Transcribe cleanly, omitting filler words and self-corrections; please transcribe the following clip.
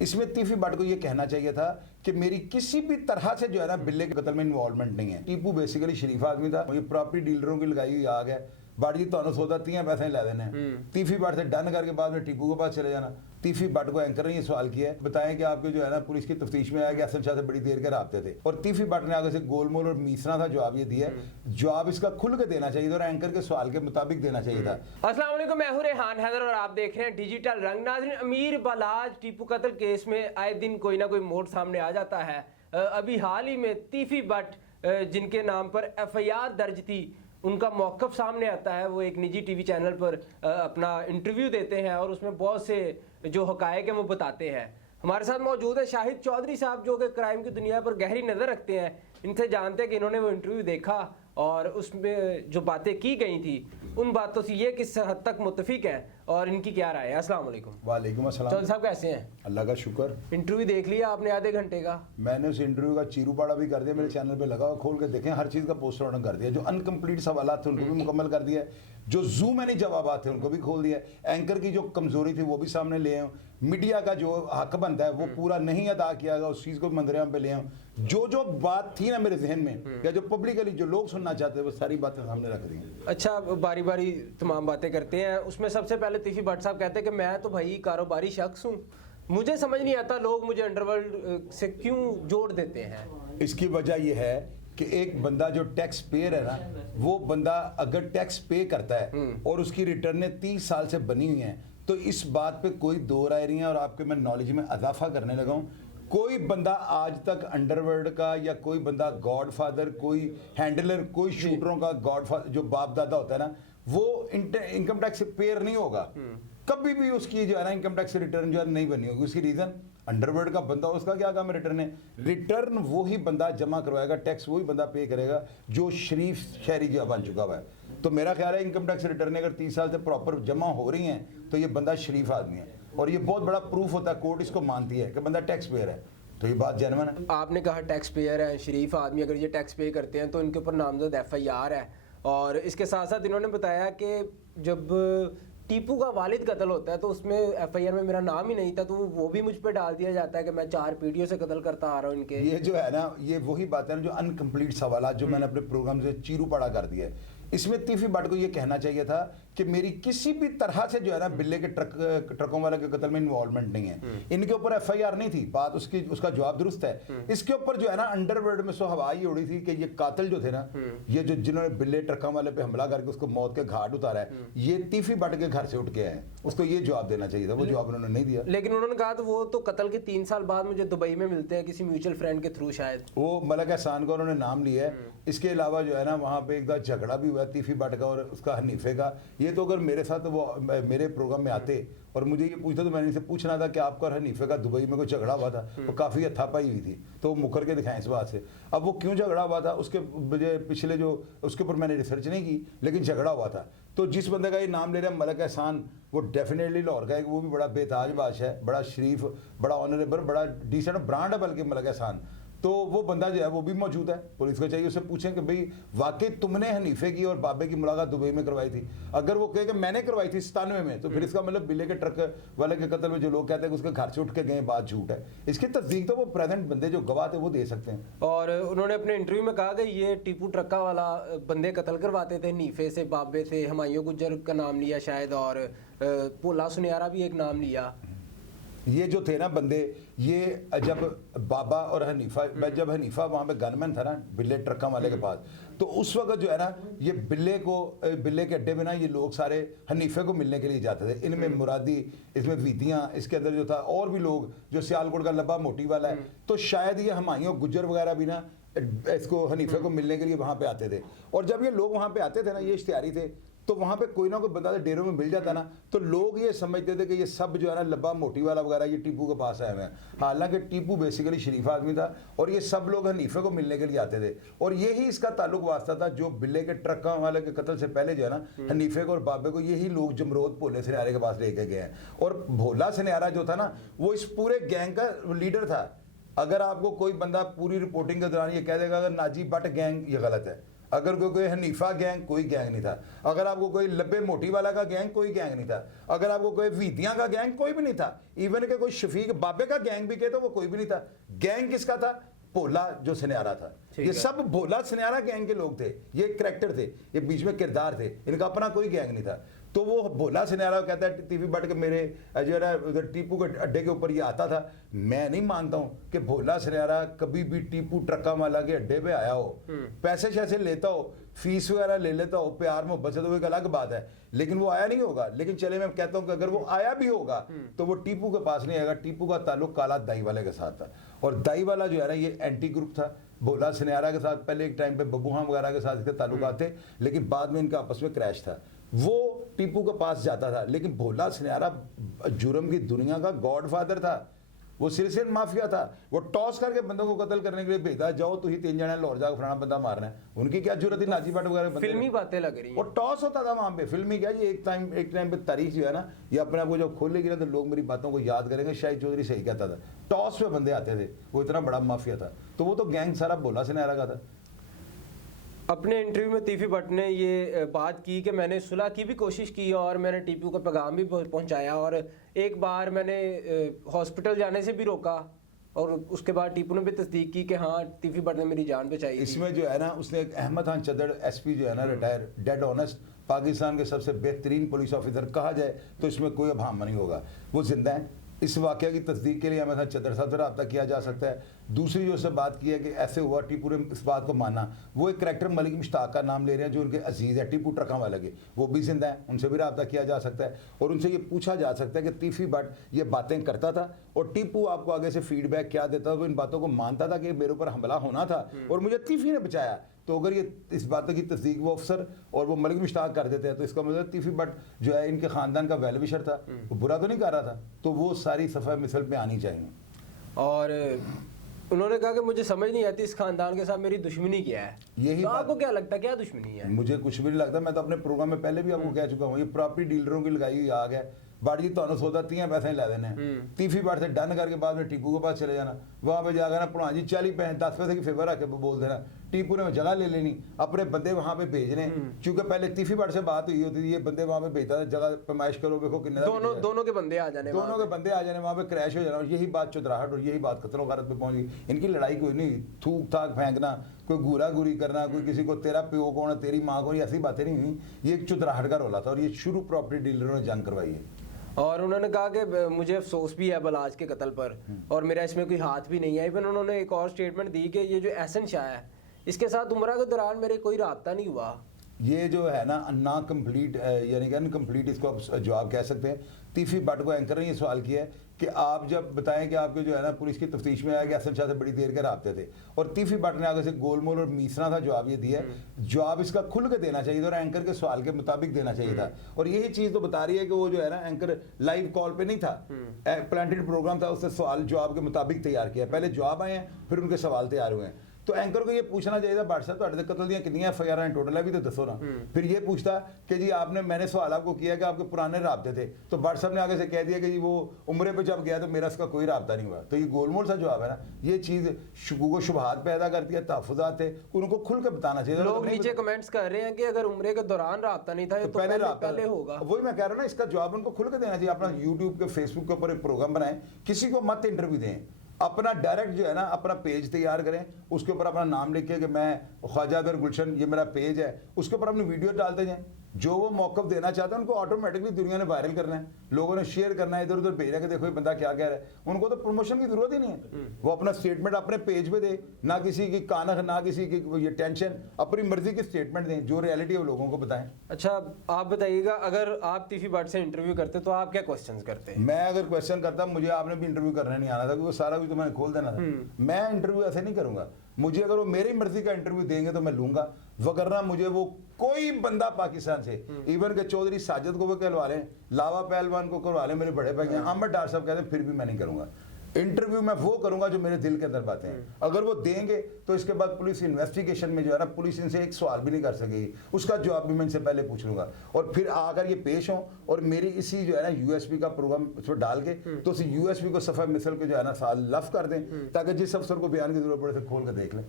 इसमें तीफी भट्ट को ये कहना चाहिए था कि मेरी किसी भी तरह से जो है ना बिल्ले के कत्ल में इन्वॉल्वमेंट नहीं है। टीपू बेसिकली शरीफ आदमी था, ये प्रॉपर्टी डीलरों की लगाई हुई आग है। बाड़ी तो सौदा 30 पैसे ला देने तीफी भट्ट से डन करके बाद में टीपू के पास चले जाना। तीफी भट्ट को एंकर ने ये सवाल किया है, बताएं कि आपके जो है ना पुलिस की तफ्तीश में आया कि हसन शाह से बड़ी देर के राब्ते थे, और तीफी भट्ट ने आगे से गोलमोल और मीसना था जवाब ये दिया। जवाब इसका खुल के देना चाहिए था और एंकर के सवाल के मुताबिक देना चाहिए था। अस्सलाम वालेकुम, मैं हूं रेहान हैदर और आप देख रहे हैं डिजिटल रंग। नाज़रीन, अमीर बालाज टीपू कत्ल केस में आए दिन कोई ना कोई मोड़ सामने आ जाता है। अभी हाल ही में तीफी भट्ट जिनके नाम पर FIR दर्ज थी, उनका मौक़िफ़ सामने आता है। वो एक निजी TV चैनल पर अपना इंटरव्यू देते हैं और उसमें बहुत से जो हक़ाइक़ हैं वो बताते हैं। हमारे साथ मौजूद है शाहिद चौधरी साहब, जो कि क्राइम की दुनिया पर गहरी नज़र रखते हैं। इनसे जानते हैं कि इन्होंने वो इंटरव्यू देखा और उसमें जो बातें की गई थी उन बातों से ये किस हद तक मुत्तफिक हैं और इनकी क्या राय है। अस्सलाम वालेकुम। वालेकुम अस्सलाम। चौधरी साहब कैसे हैं? अल्लाह का शुक्र। इंटरव्यू देख लिया आपने आधे घंटे का? मैंने उस इंटरव्यू का चीरूपाड़ा भी कर दिया, मेरे चैनल पे लगा, खोल के देखें, हर चीज़ का पोस्टमार्टम कर दिया। जो अनकम्प्लीट सवाल थे उनको भी मुकम्मल कर दिया, जो जूम यानी जवाब थे उनको भी खोल दिया। एंकर की जो कमजोरी थी वो भी सामने ले आऊँ, मीडिया का जो हक बनता है वो पूरा नहीं अदा किया गया, उस चीज़ को मंजरेआम पे ले आऊँ। जो जो बात थी ना मेरे जहन में या जो पब्लिकली जो लोग सुनना चाहते हैं वो सारी बातें सामने रख दी। अच्छा, बारी बारी तमाम बातें करते हैं। उसमें सबसे पहले तीफी भट्ट साहब कहते हैं कि मैं तो भाई कारोबारी शख्स हूँ, मुझे समझ नहीं आता लोग मुझे अंडरवर्ल्ड से क्यों जोड़ देते हैं। इसकी वजह यह है कि एक बंदा जो टैक्स पेयर है ना, वो बंदा अगर टैक्स पे करता है और उसकी रिटर्नें 30 साल से बनी हुई हैं, तो इस बात पे कोई दो राय नहीं है। और आपके मैं नॉलेज में इजाफा करने लगा हूँ, कोई बंदा आज तक अंडरवर्ल्ड का या कोई बंदा गॉडफादर, कोई हैंडलर, कोई शूटरों का गॉडफादर जो बाप दादा होता है ना, वो इनकम टैक्स पेयर नहीं होगा। कभी भी उसकी जो है ना इनकम टैक्स रिटर्न जो है नहीं बनी होगी। उसकी रीजन अंडरवर्ल्ड का बंदा, उसका क्या काम है रिटर्न है। रिटर्न वही बंदा जमा करवाएगा, टैक्स वही बंदा पे करेगा जो शरीफ शहरी जो बन चुका हुआ है। तो मेरा ख्याल है इनकम टैक्स रिटर्न अगर 30 साल से प्रॉपर जमा हो रही हैं तो ये बंदा शरीफ आदमी है, और ये बहुत बड़ा प्रूफ होता है, कोर्ट इसको मानती है कि बंदा टैक्स पेयर है। तो ये बात जेन्युइन है। आपने कहा टैक्स पेयर है, शरीफ आदमी, अगर ये टैक्स पे करते हैं तो इनके ऊपर नामजद FIR है। और इसके साथ साथ इन्होंने बताया कि जब टीपू का वालिद कत्ल होता है तो उसमें FIR में मेरा नाम ही नहीं था, तो वो भी मुझ पे डाल दिया जाता है कि मैं 4 पीढ़ियों से कत्ल करता आ रहा हूँ इनके। ये जो है ना, ये वही बात है ना जो अनकम्प्लीट सवाल जो मैंने अपने प्रोग्राम से चीरू पड़ा कर दिया है। इसमें तीफी भट्ट को ये कहना चाहिए था कि मेरी किसी भी तरह से जो है ना बिल्ले के ट्रकों वाले के कत्ल में इन्वॉल्वमेंट नहीं है। इनके ऊपर FIR नहीं थी, बात उसका जवाब दुरुस्त है। इसके ऊपर जो है ना अंडरवर्ल्ड में सो हवा ही उड़ी थी कि ये कातिल जो थे ना, ये जो जिन्होंने बिल्ले ट्रकों वाले पे हमला करके उसको मौत के घाट उतारा है, ये तीफी भट्ट के घर से उठ के आए। उसको ये जवाब देना चाहिए था, वो जवाब उन्होंने नहीं दिया। लेकिन उन्होंने कहा तो वो तो कत्ल के 3 साल बाद मुझे दुबई में मिलते हैं किसी म्यूचुअल फ्रेंड के थ्रू, शायद वो मलक एहसान का उन्होंने नाम लिया है। इसके अलावा जो है ना वहाँ पे एक बार झगड़ा भी हुआ तीफी भट्ट का और उसका हनीफे का। ये तो अगर मेरे साथ वो मेरे प्रोग्राम में आते और मुझे ये पूछता तो मैंने इनसे पूछना था कि आपका और हनीफे का दुबई में कोई झगड़ा हुआ था, तो काफ़ी हथापाई हुई थी, तो वो मुकर के दिखाएं इस बात से। अब वो क्यों झगड़ा हुआ था उसके पिछले जो उसके ऊपर मैंने रिसर्च नहीं की, लेकिन झगड़ा हुआ था। तो जिस बंदे का ये नाम ले रहा है मलक एहसान, वो डेफिनेटली लाहौर का है, वो भी बड़ा बेताज बादशाह है, बड़ा शरीफ, बड़ा ऑनरेबल, बड़ा डिसेंट ब्रांड है बल्कि मलक एहसान। तो वो बंदा जो है वो भी मौजूद है, पुलिस को चाहिए उससे पूछें कि भाई वाकई तुमने हनीफे की और बाबे की मुलाकात दुबई में करवाई थी। अगर वो कहे कि मैंने करवाई थी 97 में, तो फिर इसका मतलब बिल्ले के ट्रक वाले के कत्ल में जो लोग कहते हैं कि उसके घर से उठ के गए, बात झूठ है। इसकी तस्दीक तो वो प्रेजेंट बंदे जो गवाह थे वो दे सकते हैं। और उन्होंने अपने इंटरव्यू में कहा कि ये टीपू ट्रक्का वाला बंदे कत्ल करवाते थे, हनीफे से, बाबे से, हुमायूं गुज्जर का नाम लिया शायद, और भोला सुनियारा भी एक नाम लिया। ये जो थे ना बंदे, ये जब बाबा और हनीफा, जब हनीफा वहाँ पे गनमैन था ना बिल्ले ट्रक्का वाले के पास, तो उस वक्त जो है ना ये बिल्ले के अड्डे में ना ये लोग सारे हनीफे को मिलने के लिए जाते थे। इनमें मुरादी, इसमें वीतियाँ, इसके अंदर जो था और भी लोग, जो सियालकोट का लब्बा मोटी वाला है, तो शायद ये हुमायूं गुज्जर वगैरह भी ना इसको हनीफे को मिलने के लिए वहाँ पे आते थे। और जब ये लोग वहाँ पे आते थे ना, ये इश्तिहारी थे, तो वहाँ पे कोई ना कोई बंदा डेरों में मिल जाता ना, तो लोग ये समझते थे कि ये सब जो है ना लब्बा मोटी वाला वगैरह ये टीपू के पास आए हुए हैं। हालांकि टीपू बेसिकली शरीफ आदमी था और ये सब लोग हनीफे को मिलने के लिए आते थे। और यही इसका ताल्लुक वास्ता था जो बिल्ले के ट्रक वाले के कत्ल से पहले जो है ना हनीफे को और बाबे को यही लोग जमरोद भोले सुनियारे के पास लेके गए हैं। और भोला सुनियारा जो था ना वो इस पूरे गैंग का लीडर था। अगर आपको कोई बंदा पूरी रिपोर्टिंग के दौरान ये कह देगा अगर नाजी भट्ट गैंग ये गलत है, अगर कोई हनीफा गैंग, कोई गैंग नहीं था। अगर आपको कोई लब्बे मोटी वाला का गैंग, कोई गैंग नहीं था। अगर आपको कोई वीदियां का गैंग, कोई भी नहीं था। इवन के कोई शफीक बाबे का गैंग भी कहे तो वो कोई भी नहीं था। गैंग किसका था? भोला जो सुनहरा था। ये सब भोला सुनहरा गैंग के लोग थे, ये करैक्टर थे, ये बीच में किरदार थे, इनका अपना कोई गैंग नहीं था। तो वो भोला सुनहरा कहता है टीवी बट के मेरे जो है उधर टीपू के अड्डे के ऊपर ये आता था। मैं नहीं मानता हूँ कि भोला सुनहरा कभी भी टीपू ट्रक्का वाला के अड्डे पे आया हो, पैसे शैसे लेता हो, फीस वगैरह ले लेता हो, प्यार मोहब्बत से तो एक अलग बात है, लेकिन वो आया नहीं होगा। लेकिन चले मैं कहता हूँ कि अगर वो आया भी होगा तो वो टीपू के पास नहीं आएगा। टीपू का ताल्लुक काला दाई वाले के साथ था, और दाई वाला जो है ना ये एंटी ग्रुप था भोला सुनहरा के साथ। पहले एक टाइम पे बबूहा वगैरह के साथ इसके ताल्लुकात थे, लेकिन बाद में इनका आपस में क्रैश था। वो टीपू के पास जाता था, लेकिन भोला सुनहरा जुर्म की दुनिया का गॉडफादर था, वो सिरसिर माफिया था। वो टॉस करके बंदों को कत्ल करने के लिए भेजता, जाओ तू ही 3 जने लाहौर जाकर फलाना बंदा मारना है। उनकी क्या जरूरत थी? नाजी भट्ट वगैरह फिल्मी बातें लग रही हैं। वो टॉस होता था वहां पे। फिल्मी क्या, ये एक टाइम पे तारीख जो है ना, ये अपने आप को जब खोलेगी ना तो लोग मेरी बातों को याद करेंगे। शाहिद चौधरी सही कहता था, टॉस पे बंदे आते थे, वो इतना बड़ा माफिया था। तो वो तो गैंग सारा भोला सुनहरा का था। अपने इंटरव्यू में तीफी भट्ट ने ये बात की कि मैंने सुलह की भी कोशिश की और मैंने टीपू का पैगाम भी पहुंचाया, और एक बार मैंने हॉस्पिटल जाने से भी रोका, और उसके बाद टीपू ने भी तस्दीक की कि हाँ तीफी भट्ट ने मेरी जान बचाई। इसमें जो है ना, उसने एक अहमद खान चद्दड़ एसपी जो है ना, रिटायर, डेड ऑनेस्ट, पाकिस्तान के सबसे बेहतरीन पुलिस ऑफिसर कहा जाए तो इसमें कोई अभाम नहीं होगा, वो जिंदा है। इस वाक़े की तस्दीक के लिए हमें चद्दड़ साहब से रब्ता किया जा सकता है। दूसरी जो उससे बात की है कि ऐसे हुआ, टीपू ने इस बात को माना। वो एक करैक्टर मलिक मुश्ताक का नाम ले रहे हैं जो उनके अजीज़ है, टीपू ट्रका वाले के, वो भी जिंदा है, उनसे भी रब्ता किया जा सकता है। और उनसे ये पूछा जा सकता है कि तीफी भट्ट ये बातें करता था और टीपू आपको आगे से फीडबैक क्या देता था? वो इन बातों को मानता था कि मेरे ऊपर हमला होना था और मुझे तीफी ने बचाया। तो अगर ये इस बात की तस्दीक वो अफसर और वो मलिक मुश्ताक कर देते हैं तो इसका मतलब तीफी भट्ट जो है इनके ख़ानदान का वेल विशर था, वो बुरा तो नहीं कर रहा था। तो वो सारी सफ़ा मिसल पे आनी चाहिए। और उन्होंने कहा कि मुझे समझ नहीं आती इस खानदान के साथ मेरी दुश्मनी क्या है। यही तो आपको क्या लगता है क्या दुश्मनी है? मुझे कुछ भी नहीं लगता। मैं तो अपने प्रोग्राम में पहले भी आपको कह चुका हूँ, ये प्रॉपर्टी डीलरों की लगाई हुई आग है। बाड़ी तो सौदा 30 पैसे ला देने, तीफी भट्ट से डन करके बाद में टीपू के पास चले जाना, वहाँ पे जाकर ना पढ़ा जी 40 पैसे 10 पैसे की फेवर आके बोल देना, टीपू ने जगह ले लेनी, अपने बंदे वहाँ पे भेजने। क्योंकि पहले तीफी भट्ट से बात हुई होती थी, ये बंदे वहाँ पे भेजता था, जगह पैमाइश करो, देखो कितने दोनों के बंदे आ जाने, दोनों के बंदे आ जाने, वहाँ पे क्रैश हो जाना। और यही बात चुतराहट और यही बात कत्लो गारत पे पहुँच गई। इनकी लड़ाई कोई नहीं, थूक थाक फेंकना, कोई घूरा घूरी करना, कोई किसी को तेरा प्यो कौन है, तेरी माँ कौन, ऐसी बातें नहीं हुई। ये एक चुतराहट का रोला था और ये शुरू प्रॉपर्टी डीलरों ने जंग करवाई है। और उन्होंने कहा कि मुझे अफसोस भी है बलाज के कत्ल पर और मेरा इसमें कोई हाथ भी नहीं है। इवन उन्होंने एक और स्टेटमेंट दी कि ये जो एहसन शाह है इसके साथ उम्रा के दौरान मेरे कोई राब्ता नहीं हुआ। ये जो है ना कंप्लीट यानी कि अनकम्प्लीट इसको आप जवाब कह सकते हैं। तीफी भट्ट को एंकर ने ये सवाल किया है कि आप जब बताएं कि आपके जो है ना पुलिस की तफ्तीश में आया कि एहसन शाह से बड़ी देर के राब्ते थे, और तीफी भट्ट ने आगे से गोलमोल और मीसना था जवाब ये दिया है। जवाब इसका खुल के देना चाहिए था और एंकर के सवाल के मुताबिक देना चाहिए था। और यही चीज़ तो बता रही है कि वो जो है ना एंकर लाइव कॉल पे नहीं था, प्लांटेड प्रोग्राम था, उससे सवाल जवाब के मुताबिक तैयार किया। पहले जवाब आए हैं फिर उनके सवाल तैयार हुए हैं। तो एंकर को ये पूछना चाहिए भट्ट साहब ਤੁਹਾਡੇ कत्ल ਦੀਆਂ कितनी FIR हैं टोटल है भी तो दसो ना। फिर ये पूछता कि जी आपने, मैंने सवाल आपको किया कि आपके पुराने राब्ते थे, तो भट्ट साहब ने आगे से कह दिया कि जी वो उम्रे पे जब गया तो मेरा इसका कोई राब्ता नहीं हुआ। तो ये गोलमोल सा जवाब है ना, ये चीज़ शुगो शुबहात पैदा करती है, तहफ़्फ़ुज़ात थे, उनको खुल के बताना चाहिए। लोग नीचे कमेंट्स कर रहे हैं कि अगर उम्रे के दौरान राब्ता नहीं था तो पहले होगा। वही मैं कह रहा हूँ ना, इसका जवाब उनको खुल के देना चाहिए। अपना यूट्यूब के फेसबुक के ऊपर एक प्रोग्राम बनाएं, किसी को मत इंटरव्यू दें, अपना डायरेक्ट जो है ना अपना पेज तैयार करें, उसके ऊपर अपना नाम लिख के कि मैं ख्वाजा अगर गुलशन, ये मेरा पेज है, उसके ऊपर अपनी वीडियो डालते जाएं। जो वो मौक़िफ़ देना चाहते हैं उनको ऑटोमेटिकली दुनिया ने वायरल करना है, लोगों ने शेयर करना है, इधर उधर भेजना है कि देखो ये बंदा क्या कह रहा है। उनको तो प्रमोशन की जरूरत ही नहीं है, वो अपना स्टेटमेंट अपने पेज पे दे, ना किसी की कानख, ना किसी की ये टेंशन, अपनी मर्जी की स्टेटमेंट दें, जो रियलिटी है वो लोगों को बताएं। अच्छा आप बताइएगा, अगर आप तीफी भट्ट से इंटरव्यू करते तो आप क्या क्वेश्चन करते? मैं अगर क्वेश्चन करता, मुझे आपने भी इंटरव्यू करने नहीं आना था क्योंकि सारा कुछ तो मैंने खोल देना था। मैं इंटरव्यू ऐसे नहीं करूंगा। मुझे अगर वो मेरी मर्जी का इंटरव्यू देंगे तो मैं लूंगा, वगरना मुझे वो कोई बंदा पाकिस्तान से, इवन के चौधरी साजिद को वो कहलवा लें, लावा पहलवान को करवा लें, मेरे बड़े भाई हैं, अहमद डार साहब कहते हैं, फिर भी मैं नहीं करूंगा। इंटरव्यू मैं वो करूंगा जो मेरे दिल के अंदर बातें हैं। अगर वो देंगे तो इसके बाद पुलिस इन्वेस्टिगेशन में जो है ना, पुलिस इनसे एक सवाल भी नहीं कर सकेगी, उसका जवाब भी मैं इनसे पहले पूछ लूंगा। और फिर आकर ये पेश हों और मेरी इसी जो है ना USB का प्रोग्राम उसमें डाल के तो उस USB को सफ़ा मिसल के जो है ना साल लफ कर दें, ताकि जिस अफसर को बयान की जरूरत पड़े से खोल कर देख लें।